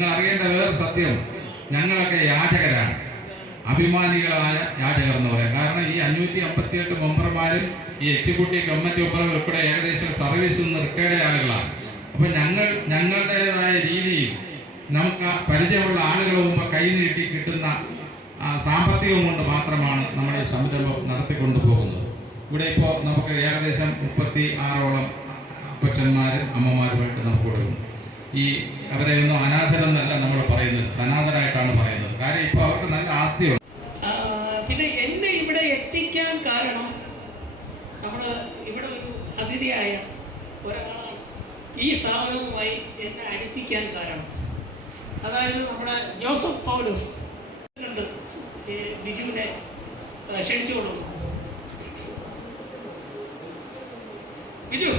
നിങ്ങൾ അറിയേണ്ട വേറെ സത്യം, ഞങ്ങളൊക്കെ യാചകരാണ്, അഭിമാനികളായ യാചകർ എന്ന് പറയാം. കാരണം ഈ 558 മെമ്പർമാരും ഈ എച്ചുകുട്ടി കമ്മിറ്റി മെമ്പറും ഉൾപ്പെടെ ഏകദേശം സർവീസിൽ നിന്ന് റിട്ടയർഡ് ആളുകളാണ്. അപ്പം ഞങ്ങളുടേതായ രീതിയിൽ നമുക്ക് പരിചയമുള്ള ആളുകളുടെ മുമ്പ് കൈ നീട്ടി കിട്ടുന്ന സാമ്പത്തികം കൊണ്ട് മാത്രമാണ് നമ്മൾ ഈ സംരംഭം നടത്തിക്കൊണ്ടു പോകുന്നത്. ഇവിടെ ഇപ്പോൾ നമുക്ക് ഏകദേശം 36ഓളം അപ്പച്ചന്മാരും അമ്മമാരുമായിട്ട് നമുക്ക് കൊടുക്കുന്നു. ഈ അവരെ ഒന്നും അനാഥരെന്നല്ല നമ്മൾ പറയുന്നത്, സനാതനായിട്ടാണ് പറയുന്നത്. കാര്യം ഇപ്പോൾ അവർക്ക് നല്ല ആസ്തിയുണ്ട്. പിന്നെ എന്നെ ഇവിടെ എത്തിക്കാൻ കാരണം നമ്മൾ ഇവിടെ ഒരു അതിഥിയായ ഒരാളാണ് ഈ സ്ഥാപനവുമായി എന്നെ അടുപ്പിക്കാൻ കാരണം. അതായത് നമ്മുടെ ജോസഫ് പൗലോസ് ഉണ്ട്, ബിജുവിനെ ക്ഷണിച്ചു കൊടുക്കുന്നു. ബിജു,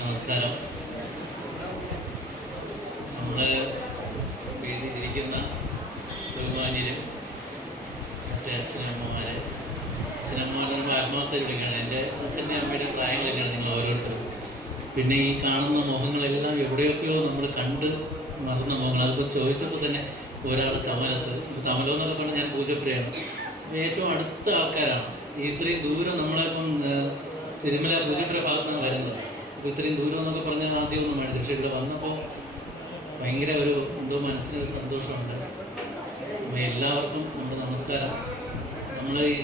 നമസ്കാരം. നമ്മുടെ വേദിയിലിരിക്കുന്ന ബഹുമാന്യരും മറ്റേ അച്ഛനമ്മമാരെ ആത്മാർത്ഥത വിളിക്കുകയാണ്. എൻ്റെ അച്ഛൻ്റെ അമ്മയുടെ പ്രായം തന്നെയാണ് നിങ്ങൾ ഓരോരുത്തരും. പിന്നെ ഈ കാണുന്ന മുഖങ്ങളെല്ലാം എവിടെയൊക്കെയോ നമ്മൾ കണ്ട് മറന്ന മുഖങ്ങൾ. അതിപ്പോൾ ചോദിച്ചപ്പോൾ തന്നെ ഒരാൾ തമലത്ത്, തമലം എന്നൊക്കെ പറഞ്ഞാൽ ഞാൻ പൂജപ്രിയാണ്, ഏറ്റവും അടുത്ത ആൾക്കാരാണ്. ഇത്രയും ദൂരം നമ്മളിപ്പം തിരുമല പൂജപ്പുര ഭാഗത്ത് നിന്ന് വരുന്നത്. അപ്പോൾ ഇത്രയും ദൂരം എന്നൊക്കെ പറഞ്ഞാൽ ആദ്യം ഒന്നും മേടിച്ചു. പക്ഷേ ഇവിടെ വന്നപ്പോൾ ഭയങ്കര ഒരു എന്തോ മനസ്സിനൊരു സന്തോഷമുണ്ട്. അപ്പോൾ എല്ലാവർക്കും നമ്മുടെ നമസ്കാരം. നമ്മൾ ഈ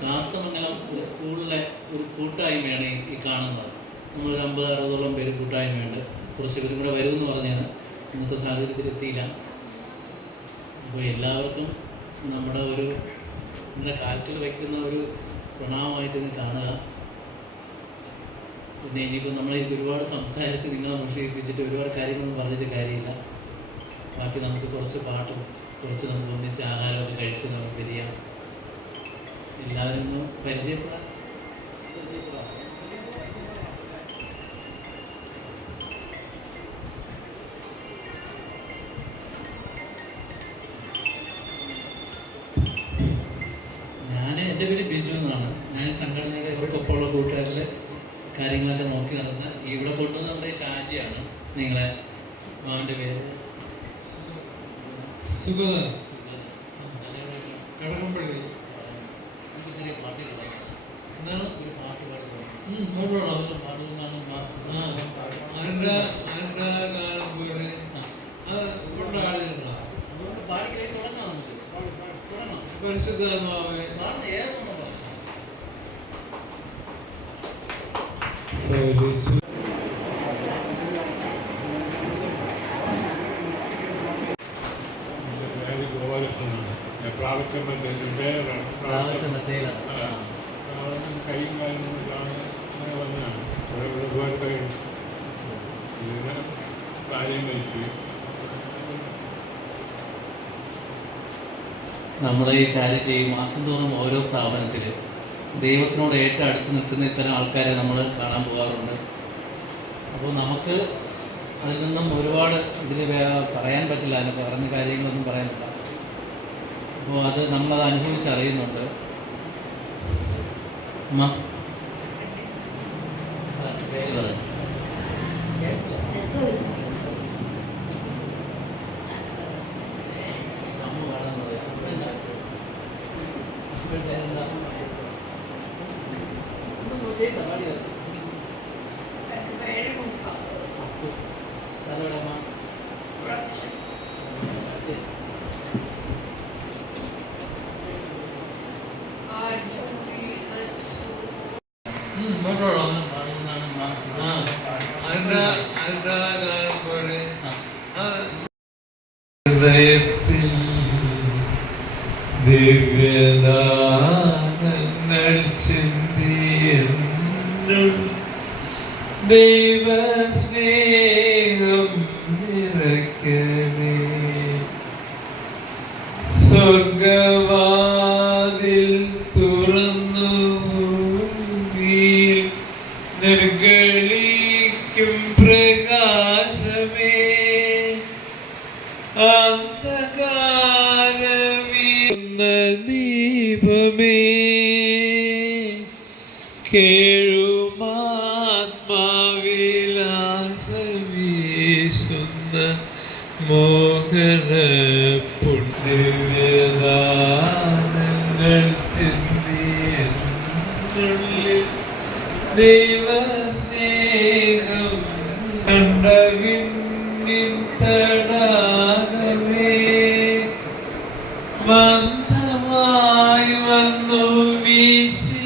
ശാസ്ത്രമംഗലം ഒരു സ്കൂളിലെ ഒരു കൂട്ടായ്മയാണ് ഈ കാണുന്നത്. നമ്മളൊരു 50-60ഓളം പേര് കൂട്ടായ്മയുണ്ട്. കുറച്ച് പേരും കൂടെ വരുമെന്ന് പറഞ്ഞാണ്, ഇന്നത്തെ സാഹചര്യത്തിൽ എത്തിയില്ല. അപ്പോൾ എല്ലാവർക്കും നമ്മുടെ കാലത്തിൽ വയ്ക്കുന്ന ഒരു പ്രണാമമായിട്ട് ഇത് കാണുക. പിന്നെ ഇനിയിപ്പോൾ നമ്മൾ ഒരുപാട് സംസാരിച്ച് നിങ്ങളെ മുഷിപ്പിച്ചിട്ട് ഒരുപാട് കാര്യങ്ങളൊന്നും പറഞ്ഞിട്ട് കാര്യമില്ല. ബാക്കി നമുക്ക് കുറച്ച് പാട്ടും കുറച്ച് നമുക്ക് ഒന്നിച്ച് ആഹാരമൊക്കെ കഴിച്ച് നമുക്ക് പിരിയാം. എല്ലാവരും ഒന്ന് പരിചയപ്പെടാം. എൻ്റെ പേര് ബിജു എന്നാണ്. ഞാൻ സംഘടനയുടെ ഇവർക്കൊപ്പമുള്ള കൂട്ടുകാരിലെ കാര്യങ്ങളൊക്കെ നോക്കി നടന്ന് ഇവിടെ കൊണ്ടുവന്ന നമ്മുടെ ഷാജിയാണ്. നിങ്ങളെ മാവൻ്റെ പേര് സുഗതൻ കടകംപള്ളി. ചെറിയ പാട്ട് കളിക്കാൻ എന്താണ് ഒരു പാട്ട് പാടുന്നത് പാടുന്നാണ് കാലം പോലെ കൊണ്ടാടുന്നുണ്ടോ? പാടിക്കൈ തുടങ്ങാം. നമുക്ക് തുടങ്ങാം. പരിശുദ്ധാത്മാവേ കൈയും കാലും വന്നതാണ്. ഒരുപാട് പേര് ഇതിന് കാര്യം കഴിക്കുകയും നമ്മുടെ ഈ ചാരിറ്റി മാസം തോറും ഓരോ സ്ഥാപനത്തിൽ ദൈവത്തിനോട് ഏറ്റവും അടുത്ത് നിൽക്കുന്ന ഇത്തരം ആൾക്കാരെ നമ്മൾ കാണാൻ പോകാറുണ്ട്. അപ്പോൾ നമുക്ക് അതിൽ നിന്നും ഒരുപാട് ഇതിൽ പറയാൻ പറ്റില്ല, അതിന് പറഞ്ഞ കാര്യങ്ങളൊന്നും പറയാൻ പറ്റില്ല. അപ്പോൾ അത് നമ്മളത് അനുഭവിച്ചറിയുന്നുണ്ട്. പേര് പറഞ്ഞു ഹൃദയത്തിൽ ദിവ്യദാനങ്ങൾ ചിന്തിയെന്നുൾ ദൈവസ്നേഹം നിറയ്ക്കണേ. സ്വർഗവാതിൽ തുറന്നു ഭൂമിയിൽ നിർഗളിക്കും പ്രകാശമേ, അന്ധകാരമീറുന്ന ദീപമേ കേഴുമാത്മാവിലാസവീശുന്ന മോഹന പുണ്യവേദാനങ്ങൾ ചിന്തിയുള്ളിൽ ദൈവസ്നേഹം കണ്ടവിന്നിൻ തടാകമേ മന്ദമായി വന്നു വീശിയാനന്ദം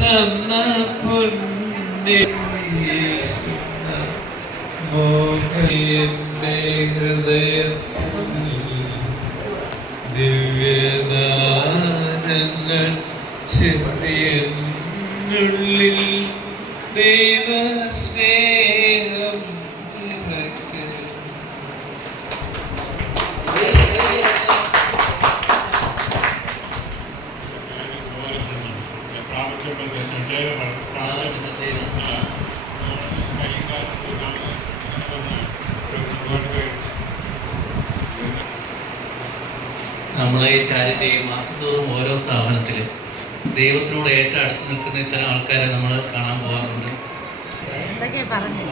തന്ന പുണ്യ മോഹന്റെ ഹൃദയത്തിൽ ദിവ്യദാനങ്ങൾ ചിന്തിയുള്ളിൽ ദൈവസ്നേഹം നിറയ്ക്ക്. നമ്മളെ ഈ ചാരിറ്റി മാസത്തോറും ഓരോ സ്ഥാപനത്തിൽ ദൈവത്തിനോട് ഏറ്റവും അടുത്ത് നിൽക്കുന്ന ഇത്തരം ആൾക്കാരെ നമ്മൾ കാണാൻ പോകാറുണ്ട്. എന്തൊക്കെയാ പറഞ്ഞു